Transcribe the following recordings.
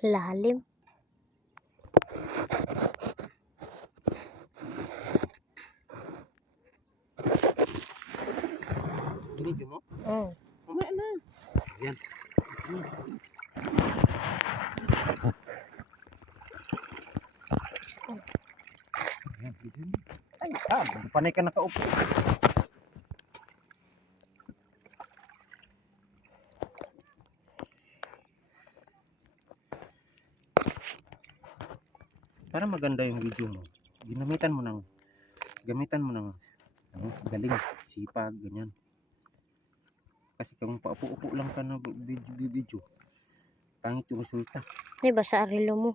Lalim. Video mo? Mm. Mamaya na. Ayan. Ayan, video mo. Ay, panay ka nakaupo. Para maganda yung video mo, gamitan mo ng galing, sipag, ganyan. Kasi kung paupo-upo lang ka na video, pangit yung resulta. Ay, basa arilo mo.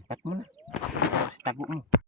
Ipat mo na. Tapos tago mo.